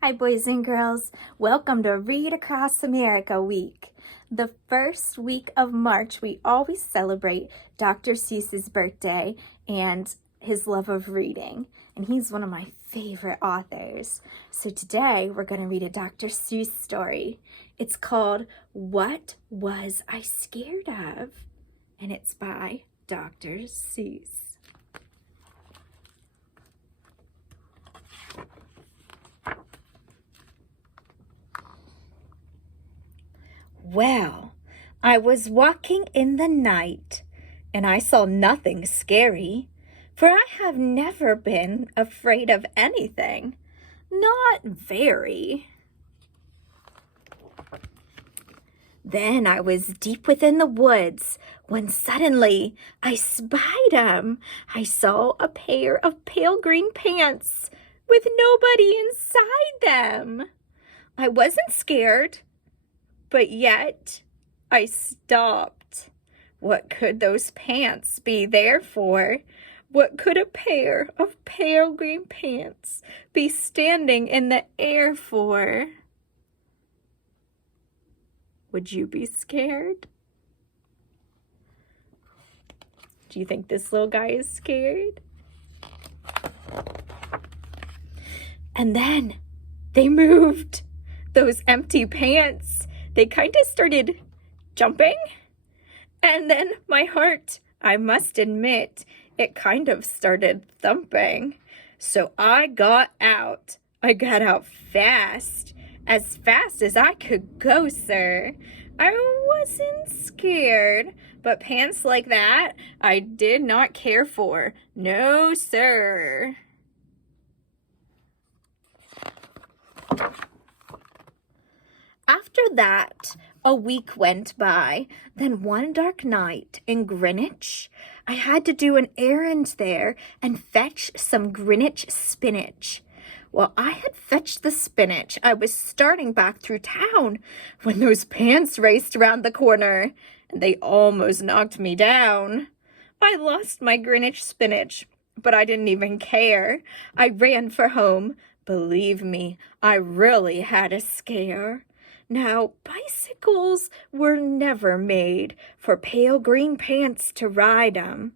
Hi, boys and girls. Welcome to Read Across America Week. The first week of March, we always celebrate Dr. Seuss's birthday and his love of reading. And he's one of my favorite authors. So today, we're going to read a Dr. Seuss story. It's called What Was I Scared Of? And it's by Dr. Seuss. Well, I was walking in the night, and I saw nothing scary, for I have never been afraid of anything. Not very. Then I was deep within the woods, when suddenly I spied him. I saw a pair of pale green pants with nobody inside them. I wasn't scared. But yet, I stopped. What could those pants be there for? What could a pair of pale green pants be standing in the air for? Would you be scared? Do you think this little guy is scared? And then they moved. Those empty pants. They kind of started jumping, and then my heart, I must admit, it kind of started thumping. So I got out. I got out fast as I could go, sir. I wasn't scared, but pants like that, I did not care for. No, sir. After that, a week went by. Then one dark night in Greenwich, I had to do an errand there and fetch some Greenwich spinach. Well, I had fetched the spinach. I was starting back through town when those pants raced around the corner, and they almost knocked me down. I lost my Greenwich spinach, but I didn't even care. I ran for home. Believe me, I really had a scare. Now, bicycles were never made for pale green pants to ride 'em,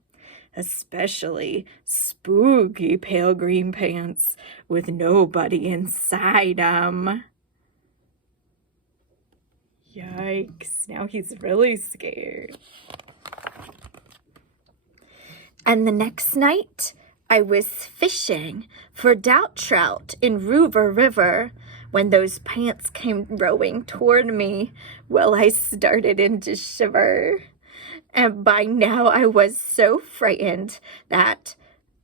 especially spooky pale green pants with nobody inside 'em. Yikes, now he's really scared. And the next night, I was fishing for trout in River River. When those pants came rowing toward me, well, I started into shiver. And by now I was so frightened that,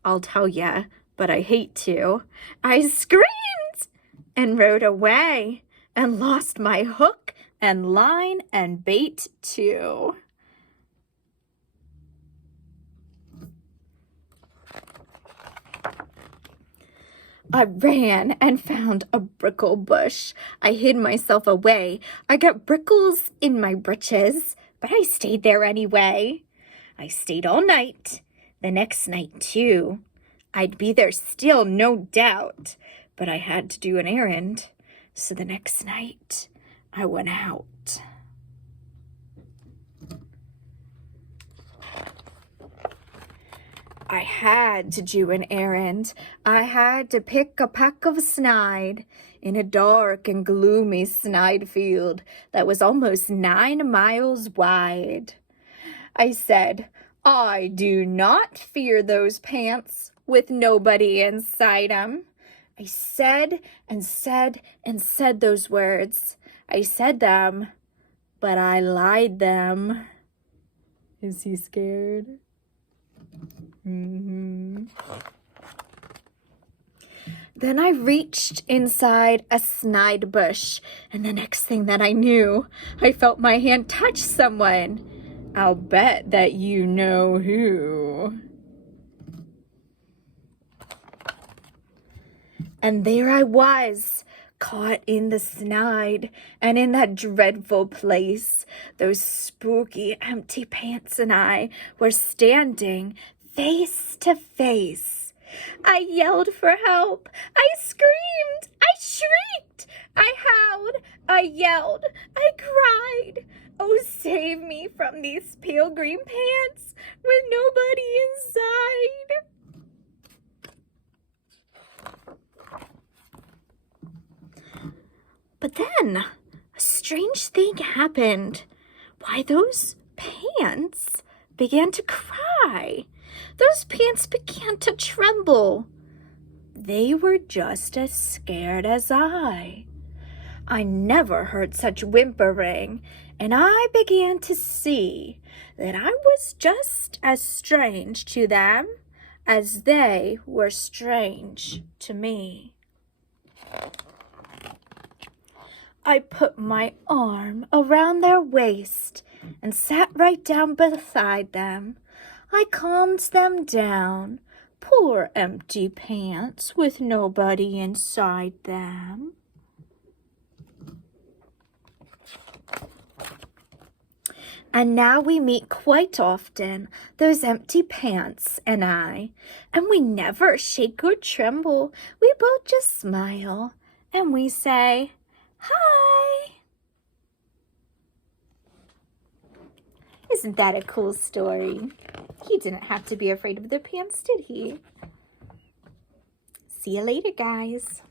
I'll tell ya, but I hate to, I screamed and rode away and lost my hook and line and bait too. I ran and found a brickle bush. I hid myself away. I got brickles in my britches, but I stayed there anyway. I stayed all night, the next night too. I'd be there still, no doubt, but I had to do an errand. So the next night, I went out. I had to do an errand. I had to pick a peck of snide in a dark and gloomy snide field that was almost 9 miles wide. I said, I do not fear those pants with nobody inside 'em. I said and said and said those words. I said them, but I lied them. Is he scared? Then I reached inside a snide bush, and the next thing that I knew, I felt my hand touch someone. I'll bet that you know who. And there I was, caught in the snide, and in that dreadful place, those spooky empty pants and I were standing face to face. I yelled for help. I screamed. I shrieked. yelled, I cried. Oh, save me from these pale green pants with nobody inside. But then a strange thing happened. Why, those pants began to cry. Those pants began to tremble. They were just as scared as I. I never heard such whimpering, and I began to see that I was just as strange to them as they were strange to me. I put my arm around their waist and sat right down beside them. I calmed them down. Poor empty pants with nobody inside them. And now we meet quite often, those empty pants and I, and we never shake or tremble. We both just smile and we say, hi. Isn't that a cool story? He didn't have to be afraid of the pants, did he? See you later, guys.